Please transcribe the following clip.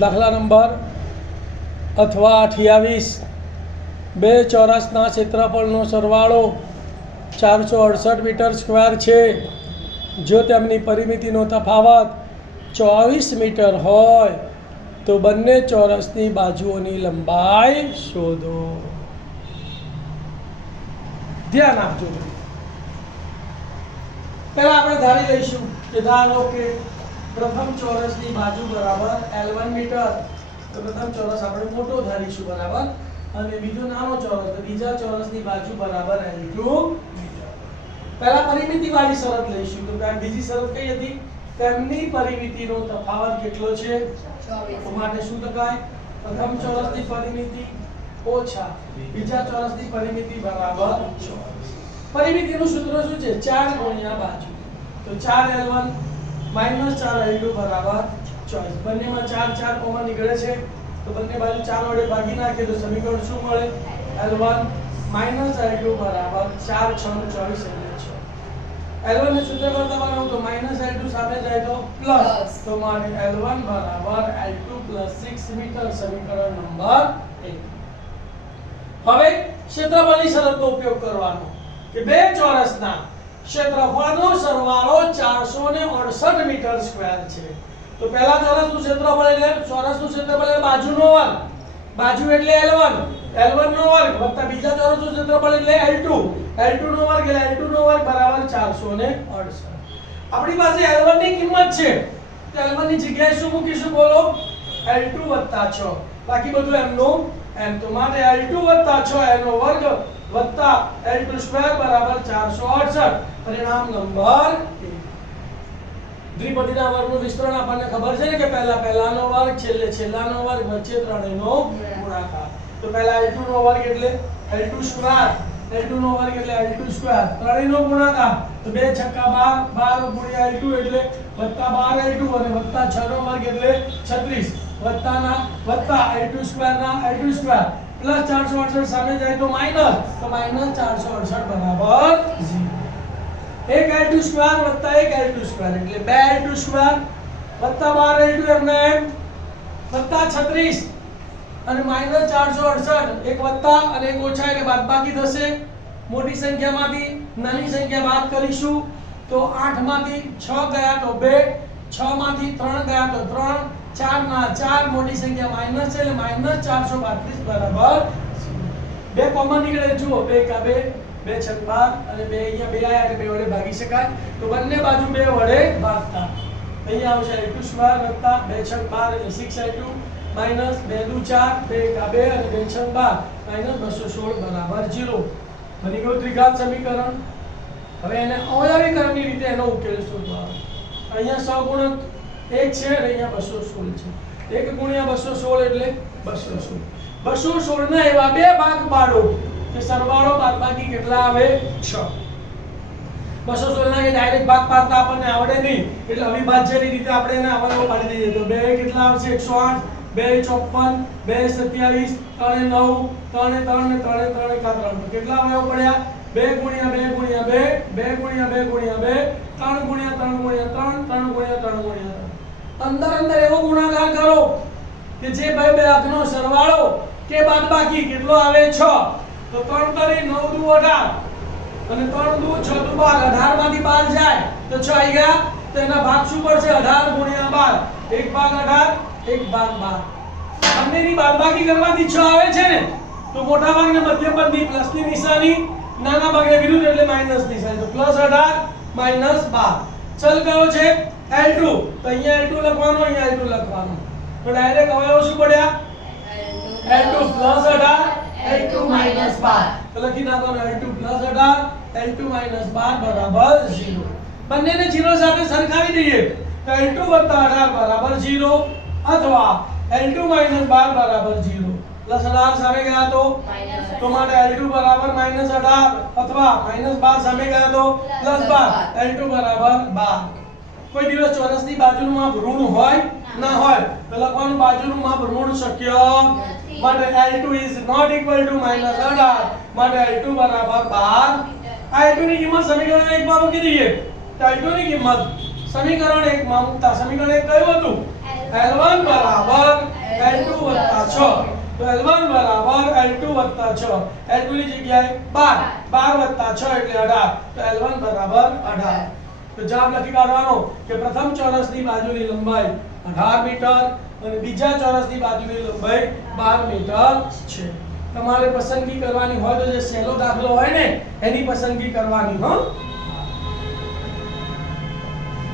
દાખલા નંબર અથવા 28 બે ચોરસના ક્ષેત્રફળનો સરવાળો 468 મીટર સ્ક્વેર છે. જો તેમની પરિમિતિનો તફાવત 24 મીટર હોય તો બંને ચોરસની બાજુઓની લંબાઈ શોધો. ધ્યાન આપજો. પહેલા આપણે ધારી લઈશું કે ધારો કે પ્રથમ ચોરસની બાજુ બરાબર L1 મીટર, તો પ્રથમ ચોરસ આપણે મોટો ધારીશું બરાબર, અને બીજો નાનો ચોરસ, તો બીજા ચોરસની બાજુ બરાબર L2 મીટર. પહેલા પરિમિતિ વાળી શરત લઈશું. તો બીજી શરત કઈ હતી? તેમની પરિમિતિનો તફાવત કેટલો છે? 24. તો માટે શું લખાય? પ્રથમ ચોરસની પરિમિતિ ઓછા બીજા ચોરસની પરિમિતિ બરાબર 24. પરિમિતિનું સૂત્ર શું છે? 4 ગુણ્યા બાજુ. તો 4L1 માઈનસ 4L2 બરાબર 24. બંનેમાં 4 4 કોમન નીકળે છે, તો બંને બાજુ 4 વડે ભાગી નાખીએ તો સમીકરણ શું મળે? L1 માઈનસ L2 બરાબર 4 6 24 એટલે 6. L1 ને સૂત્ર કરતા બનાવું તો માઈનસ L2 સામે જાય તો પ્લસ, તો મારે L1 બરાબર L2 6 મીટર. સમીકરણ નંબર 1. હવે ક્ષેત્રફળની શરતનો ઉપયોગ કરવાનો કે બે ચોરસના ક્ષેત્રફળનો સરવાળો 468 મીટર સ્ક્વેર છે. તો પહેલા ચોરસનું ક્ષેત્રફળ એટલે ચોરસનું ક્ષેત્રફળ એટલે બાજુનો વર્ગ, બાજુ એટલે L1, L1 નો વર્ગ વત્તા બીજા ચોરસનું ક્ષેત્રફળ એટલે L2, L2 નો વર્ગ એટલે L2 નો વર્ગ બરાબર 468. આપણી પાસે L1 ની કિંમત છે, તો L1 ની જગ્યાએ શું મૂકીશું બોલો? L2 + 6. બાકી બધું એમનું એમ. તો માટે L2 + 6 એનો વર્ગ વત્તા L2 સ્ક્વેર બરાબર 468. પરિણામ નંબર 1. દ્વિપદીના વર્ગનું વિસ્તરણ આપણને ખબર છે ને કે પહેલાનો વર્ગ છેલ્લે છેલ્લાનો વર્ગ વચ્ચે ત્રણેયનો ગુણાકાર. તો પહેલા L2 નો વર્ગ એટલે L2 સ્ક્વેર, L2 નો વર્ગ એટલે L2 સ્ક્વેર, ત્રણેયનો ગુણાકાર. તો 2 છક્કા 12 ગુણ્યા L2 એટલે વત્તા 12 L2 અને વત્તા 6 નો વર્ગ એટલે 36 વત્તા L2 સ્ક્વેર ના L2 સ્ક્વેર પ્લસ 468 સામે જાય તો માઈનસ, તો માઈનસ 468 બરાબર 0. એક L2 સ્ક્વેર વત્તા એક L2 સ્ક્વેર એટલે 2 L2 સ્ક્વેર વત્તા 12 L2 એમને એમ વત્તા 36 અને માઈનસ 468. એક વત્તા અને એક ઓછા એટલે બાદબાકી થશે. મોટી સંખ્યામાંથી નાની સંખ્યા બાદ કરીશું તો 8 માંથી 6 ગયા તો 2, 6 માંથી 3 ગયા તો 3, 4 ના 4, મોટી સંખ્યા માઈનસ છે એટલે માઈનસ 432 બરાબર 2 કોમન નીકળે. જુઓ 2 કા 2, 2 છક 12 અને 2 અહીંયા 2 આયા એટલે 2 વડે ભાગી શકાય. તો બંને બાજુ 2 વડે ભાગતા અહીંયા આવશે L2 સ્ક્વેર વત્તા 2 છક 12 એટલે 6L2 માઈનસ 2 દુ 4, 2 કા 2 અને 2 છક 12 માઈનસ 216 બરાબર 0. બની ગયું ત્રિઘાત સમીકરણ. હવે એને અવયવીકરણની રીતે એનો ઉકેલ શોધવાનો. અહીંયા સહગુણક 1 છે અને અહીંયા 216 છે. 1 ગુણ્યા 216 એટલે 216. 216 ના એવા બે ભાગ પાડો કે સરવાળો બાદબાકી કેટલા આવે? 6. 216 ના એ ડાયરેક્ટ ભાગ પાડતા આપણને આવડે નહીં, એટલે અવિભાજ્યની રીતે આપણે એને અવયવો પાડી દઈએ. તો 2 કેટલા આવશે? 108, 2 54, 2 27, 3 9, 3 3 ને 3 3 કા 3. તો કેટલા અવયવ પડ્યા? 2 ગુણ્યા 2 ગુણ્યા 2, 2 ગુણ્યા 2 ગુણ્યા 2, 3 ગુણ્યા 3 ગુણ્યા 3, 3 ગુણ્યા 3 ગુણ્યા 3. અંદર એવો ગુણાકાર કરો કે જે બે અંકનો સરવાળો કે બાદબાકી કેટલો આવે? 6. તો 3 3 9 દુ 18 અને 3 દુ 6 દુ 12. 18 માંથી 12 જાય તો 6 આવી ગયા. તો એના ભાગ શું પડશે? 18 ગુણ્યા 12. એક ભાગ 18, એક ભાગ 12. બંનેની બાદબાકી કરવાથી 6 આવે છે ને. તો મોટા ભાગને મધ્યમ પદની પ્લસની નિશાની, નાના ભાગને વિરુદ્ધ એટલે માઈનસ નિશાની. તો +18 માઈનસ 12. ચલ કયો છે? L2. તો અહીંયા L2 લખવાનો, અહીંયા L2 લખવાનો. તો ડાયરેક્ટ અવયવ શું પડ્યા? L2 +18, L2 -12. તો લખી નાખવાનો L2 +18, L2 -12 બરાબર 0. બંનેને 0 સાથે સરખાવી દઈએ તો L2 + 18 બરાબર 0 અથવા L2 - 12 બરાબર 0. +18 સામે ગયા તો માટે L2 બરાબર -18 અથવા -12 સામે ગયા તો +12. L2 બરાબર 12. કોઈ દિવસ ચોરસની બાજુનું માપ ઋણ હોય ના હોય તો લખવાનું બાજુનું માપ ઋણ શક્ય નથી. માટે L2 is not equal to -18. માટે L2 બરાબર 12. આ L2 ની કિંમત સમીકરણ 1 માં મૂકી દઈએ. તો L2 ની કિંમત સમીકરણ 1 માં મૂકતા સમીકરણ 1 કયું હતું? L1 બરાબર તો L1 બરાબર L2 વત્તા 6, L2 ની જગ્યાએ 12, 12 વત્તા 6 એટલે 18, તો L1 બરાબર 18. તો જવાબ લખી કાઢવાનો કે પ્રથમ ચોરસની બાજુની લંબાઈ 18 મીટર અને બીજા ચોરસની બાજુની લંબાઈ 12 મીટર છે. તમારે પસંદગી કરવાની હોય તો જે સહેલો દાખલો હોય ને એની પસંદગી કરવાની હો.